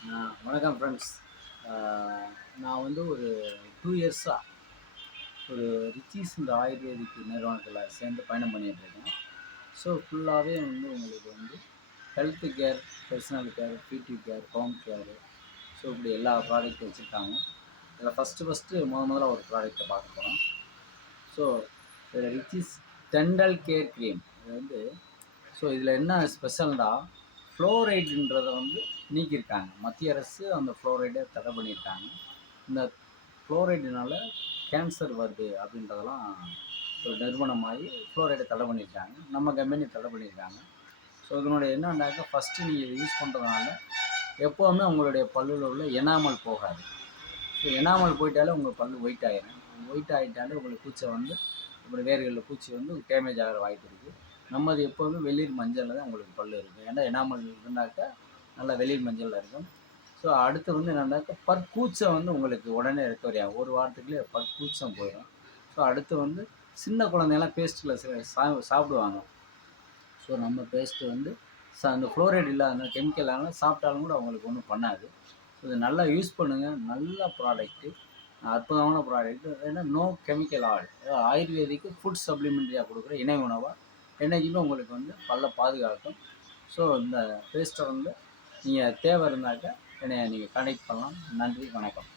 வணக்கம் ஃப்ரெண்ட்ஸ். நான் வந்து ஒரு 2 இயர்ஸா ஒரு ரிச்சீஸ் இந்த ஆயுர்வேதிக் நிறுவனத்தில் சேர்ந்து பயணம் பண்ணிகிட்ருக்கேன். ஸோ ஃபுல்லாகவே வந்து உங்களுக்கு வந்து ஹெல்த்து கேர், பர்சனல் கேர், பிடி கேர், ஹோம் கேரு, ஸோ இப்படி எல்லா ப்ராடக்ட்டும் வச்சுருக்காங்க. இதில் ஃபஸ்ட்டு முதல்ல ஒரு ப்ராடக்ட்டை பார்க்க போகிறோம். ஸோ இதில் ரிச்சீஸ் டென்டல் கேர் க்ரீம். இது வந்து இதில் என்ன ஸ்பெஷல்னா ஃப்ளோரைடுன்றதை வந்து நீக்கியிருக்காங்க. மத்திய அரசு அந்த ஃப்ளோரைடை தடை பண்ணியிருக்காங்க. இந்த ஃப்ளோரைடுனால கேன்சர் வருது அப்படின்றதெல்லாம் ஒரு நிறுவனமாகி ஃப்ளோரைடை தடை பண்ணியிருக்காங்க. நம்ம கம்பெனி தடை பண்ணியிருக்காங்க. ஸோ இதனுடைய என்னன்னாக்கா ஃபஸ்ட்டு நீங்கள் இதை யூஸ் பண்ணுறதுனால எப்போவுமே உங்களுடைய பல்லில் உள்ள எனாமல் போகாது. ஸோ எனாமல் போயிட்டாலே உங்கள் பல் ஒயிட் ஆகிடும். ஒயிட் ஆகிட்டாலே உங்களுக்கு பூச்சை வந்து இப்படி வேர்களில் பூச்சி வந்து டேமேஜ் ஆகிற வாய்ப்பு இருக்குது. நம்மது எப்போதுமே வெளிர் மஞ்சளில் தான் உங்களுக்கு பல் இருக்கும். ஏன்னா எனாமல் இருந்தாக்கா நல்லா வெளிர் மஞ்சளில் இருக்கும். ஸோ அடுத்து வந்து என்னன்னாக்கா பற்கூச்சம் வந்து உங்களுக்கு உடனே ரெக்கவரி ஆகும். ஒரு வாரத்துக்குள்ளே பற்கூச்சம் போயிடும். ஸோ அடுத்து வந்து சின்ன குழந்தைங்கலாம் பேஸ்ட்டில் சாப்பிடுவாங்க. ஸோ நம்ம பேஸ்ட்டு வந்து அந்த ஃப்ளோரைடு இல்லாத கெமிக்கலான சாப்பிட்டாலும் கூட அவங்களுக்கு ஒன்றும் பண்ணாது. ஸோ இதை நல்லா யூஸ் பண்ணுங்கள். நல்ல ப்ராடக்ட்டு, அற்புதமான ப்ராடக்ட்டு. ஏன்னா நோ கெமிக்கல் ஆயில், ஆயுர்வேதிக்கு ஃபுட் சப்ளிமெண்ட்ரியாக கொடுக்குற இணை உணவாக என்றைக்குமே உங்களுக்கு வந்து பல்லை பாதுகாக்கும். ஸோ இந்த பேஸ்ட்டை வந்து நீங்கள் தேவை இருந்தாக்க என்னை நீங்கள் கான்டெக்ட் பண்ணலாம். நன்றி, வணக்கம்.